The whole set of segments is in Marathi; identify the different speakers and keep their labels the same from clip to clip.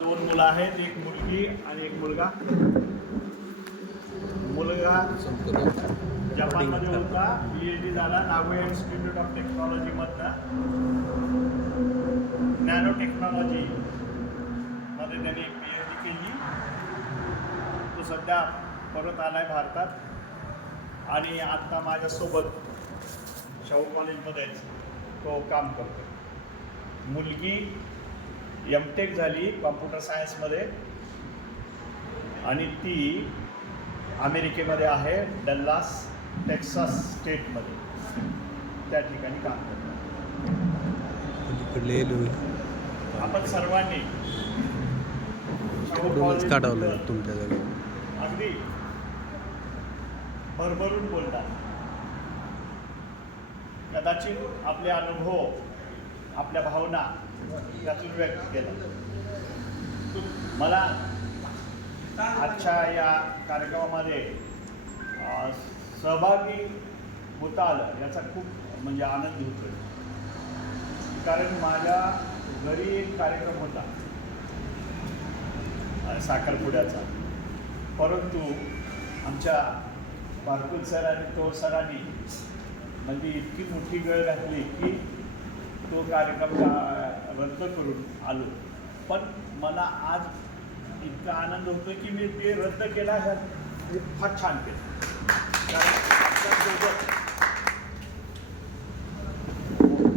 Speaker 1: दोन मुलं आहेत एक मुलगी आणि एक मुलगा. मुलगा जपानमध्ये होता पी एच डी झाला नागोया इन्स्टिट्यूट ऑफ टेक्नॉलॉजीमधनं नॅनो टेक्नॉलॉजी मध्ये त्याने पी एच डी केली. तो सध्या परत आलाय भारतात. आणि आत्ता माझ्यासोबत शाहू कॉलेजमध्येच तो काम करतो मुलगी एम टेक झाली कॉम्प्युटर सायन्समध्ये आणि ती अमेरिकेमध्ये आहे डल्लास टेक्सास स्टेटमध्ये. त्या ठिकाणी काम करतो आपण सर्वांनी
Speaker 2: तुमच्या
Speaker 1: अगदी भरभरून बोलतात. कदाचित आपले अनुभव आपल्या भावना त्यातून व्यक्त केला मला आजच्या या कार्यक्रमामध्ये सहभागी होता आलं याचा खूप म्हणजे आनंद होतो. कारण माझ्या घरी एक कार्यक्रम होता साखरपुड्याचा. परंतु आमच्या बारकुल सर आणि तो सरांनी म्हणजे इतकी मोठी वेळ घातली की तो कार्यक्रम रद्द करून आलो. पण मला आज इतका आनंद होतो की मी ते रद्द केला हे फार छान केलं.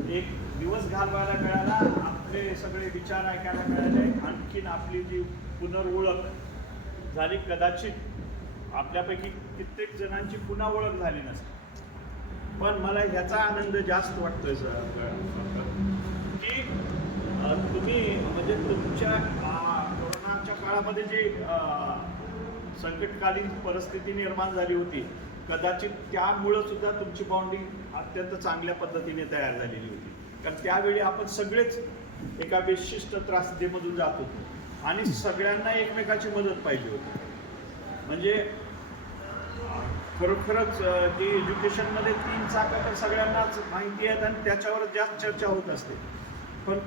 Speaker 1: एक दिवस घालवायला मिळाला आपले सगळे विचार ऐकायला मिळाले आणखीन आपली जी पुनर्ओळख झाली कदाचित आपल्यापैकी कित्येक जणांची पुन्हा ओळख झाली नसते. पण मला ह्याचा आनंद जास्त वाटतोय सर. की तुम्ही म्हणजे तुमच्या कोरोनाच्या काळामध्ये जे संकटकालीन परिस्थिती निर्माण झाली होती कदाचित त्यामुळं सुद्धा तुमची बाउंडिंग अत्यंत चांगल्या पद्धतीने तयार झालेली होती. कारण त्यावेळी आपण सगळेच एका विशिष्ट त्रासदेमधून जात होतो आणि सगळ्यांना एकमेकाची मदत पाहिजे होती. म्हणजे खरोखरच की एज्युकेशनमध्ये तीन चाकं तर सगळ्यांनाच माहिती आहेत आणि त्याच्यावर जास्त चर्चा होत असते. पण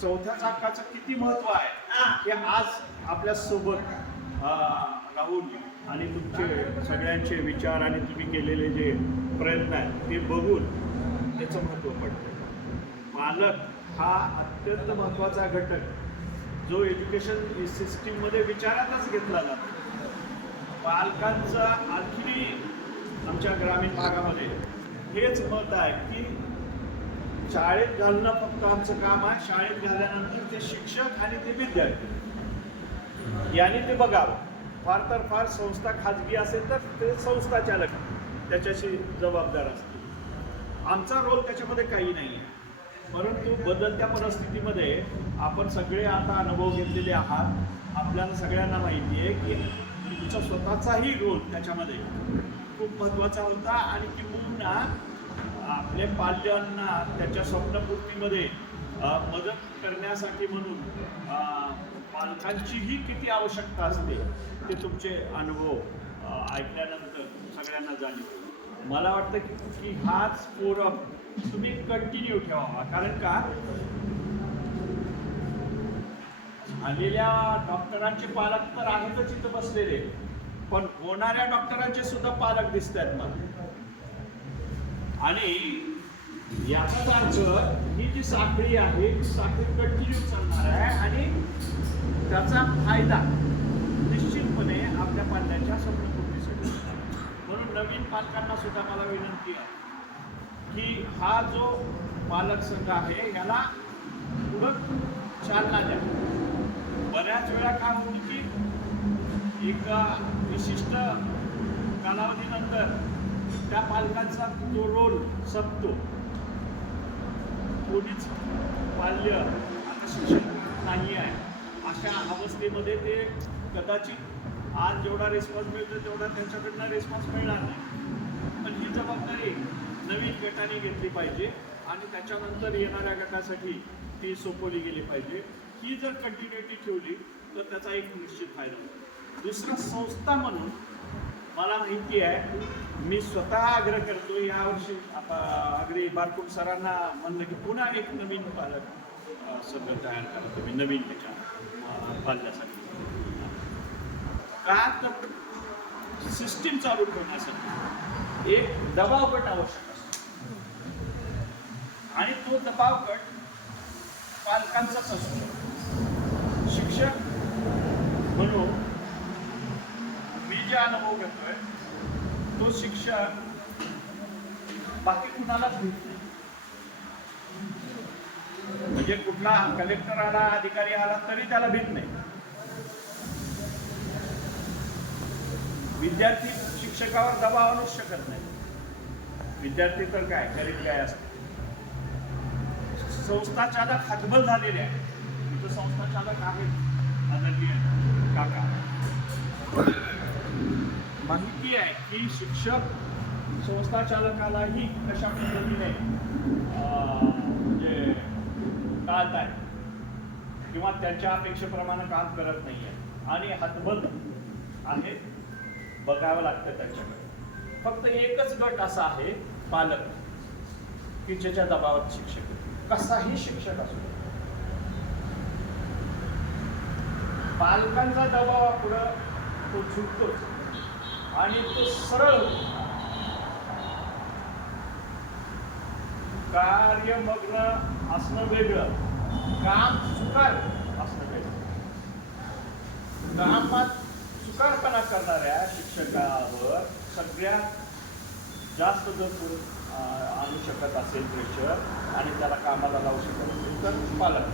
Speaker 1: चौथ्या चाकाचं किती महत्त्व आहे? हे. आज आपल्यासोबत राहून आणि तुमचे सगळ्यांचे विचार आणि तुम्ही केलेले जे प्रयत्न आहेत ते बघून त्याचं महत्त्व पडतं. पालक हा अत्यंत महत्त्वाचा घटक. जो एज्युकेशन सिस्टीममध्ये विचारातच घेतला जातो. पालकांचा आणखी आमच्या ग्रामीण भागामध्ये हेच मत आहे की शाळेत घालणं फक्त आमचं काम आहे. शाळेत घाल्यानंतर ते शिक्षक आणि ते विद्यार्थी. याने ते बघावं. फार तर फार संस्था खाजगी असेल तर ते संस्था चालक त्याच्याशी जबाबदार असते आमचा रोल त्याच्यामध्ये काही नाही आहे परंतु बदलत्या परिस्थितीमध्ये आपण सगळे आता अनुभव घेतलेले आहात. आपल्याला सगळ्यांना माहिती आहे की तुमचा स्वतःचाही रोल त्याच्यामध्ये खूप महत्त्वाचा होता आणि किंवा आपले पाल्यांना त्याच्या स्वप्नपूर्तीमध्ये मदत करण्यासाठी म्हणून पालकांचीही किती आवश्यकता असते ते तुमचे अनुभव ऐकल्यानंतर सगळ्यांना जाणीव. मला वाटतं की की हाच फोरम तुम्ही कंटिन्यू ठेवावा कारण का? झालेल्या डॉक्टरांचे पालक तर आहेतच इथं बसलेले पण होणाऱ्या डॉक्टरांचे सुद्धा पालक दिसत आहेत मला. आणि याचाच अर्थ ही जी साखळी आहे ती साखळी कंटिन्यू चालणार आहे आणि त्याचा फायदा निश्चितपणे आपल्या पाल्याच्या समृद्धीसाठी म्हणून नवीन पालकांना सुद्धा मला विनंती आहे की हा जो पालक संघ आहे याला पुढं चालना द्या. बऱ्याच वेळा का होतं एका विशिष्ट कालावधीनंतर त्या पालकांचा तो रोल संपतो. कोणीच बाल्य आता शिक्षण नाही आहे. अशा अवस्थेमध्ये ते कदाचित आज जेवढा रिस्पॉन्स मिळतो तेवढा त्यांच्याकडनं रिस्पॉन्स मिळणार नाही. पण ही जबाबदारी नवीन गटाने घेतली पाहिजे आणि त्याच्यानंतर येणाऱ्या गटासाठी ती सोपवली गेली पाहिजे. ही जर कंटिन्युटी ठेवली तर त्याचा एक निश्चित फायदा होतो दुसरं संस्था म्हणून मला माहिती आहे मी स्वतः आग्रह करतो यावर्षी आता अगदी बारकुट सरांना म्हणलं की पुन्हा एक नवीन पालक सगळं तयार करा तुम्ही नवीन त्याच्या पाल्यासाठी पालण्यासाठी का तर सिस्टीम चालू ठेवण्यासाठी एक दबावगट आवश्यक असतो. आणि तो दबावगट पालकांचाच असतो. शिक्षक म्हणून जे अनुभव घेतोय. तो शिक्षक बाकी कुणालाच भेट नाही. म्हणजे कुठला कलेक्टर आला अधिकारी आला तरी त्याला भीत नाही. विद्यार्थी शिक्षकावर दबाव आणूच शकत नाही. विद्यार्थी तर काय गरीब काय असत संस्था चालक हातबल झालेले आहे तिथं संस्था चालक आहेत. आदरणीय काका. माहिती आहे की शिक्षक संस्था चालकालाही कशा पद्धतीने म्हणजे टाळत आहे किंवा त्याच्या अपेक्षेप्रमाणे काम करत नाही आहे आणि हतबल आहे बघावं लागतं त्यांच्याकडे. फक्त एकच गट असा आहे पालक की ज्याच्या दबावात शिक्षक. कसाही शिक्षक असतो पालकांचा दबाव पुढं तो झुकतोच. आणि तो सरळ होतो. कार्यमग्न असणं वेगळं. काम चुकार असणं वेगळं. कामात चुकारपणा करणाऱ्या शिक्षकावर सगळ्यात जास्त जर आणू शकत असेल प्रेशर आणि त्याला कामाला लावू शकत असेल तर पालक.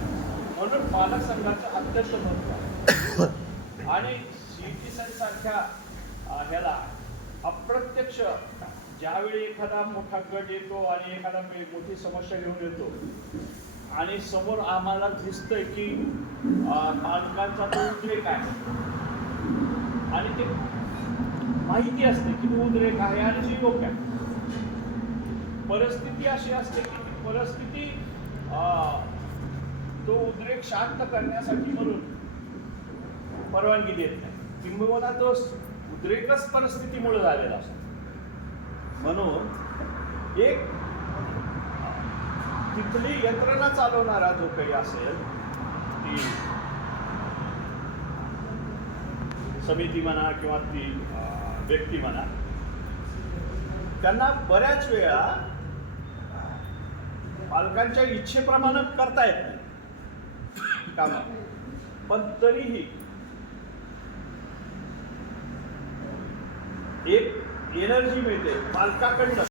Speaker 1: म्हणून पालक संघाचं अत्यंत महत्त्व आहे. आणि सी सारख्या ह्याला अप्रत्यक्ष ज्यावेळी एखादा मोठा गट येतो आणि एखादा मोठी समस्या घेऊन येतो आणि समोर आम्हाला दिसतंय की अं, पालकांचा तो उद्रेक आहे. आणि ते माहिती असते की तो उद्रेक आहे आणि ती योग्य आहे. परिस्थिती अशी असते की परिस्थिती अं, तो उद्रेक शांत करण्यासाठी म्हणून परवानगी देत नाही. किंबहुना तो उद्रेकच परिस्थितीमुळे झालेला असतो. म्हणून एक तिथली यंत्रणा चालवणारा जो काही असेल ती समिती म्हणा किंवा ती व्यक्ती म्हणा त्यांना बऱ्याच वेळा पालकांच्या इच्छेप्रमाणे करता येत नाही. कामं पण तरीही एक एनर्जी मिळते मालकाकडनं.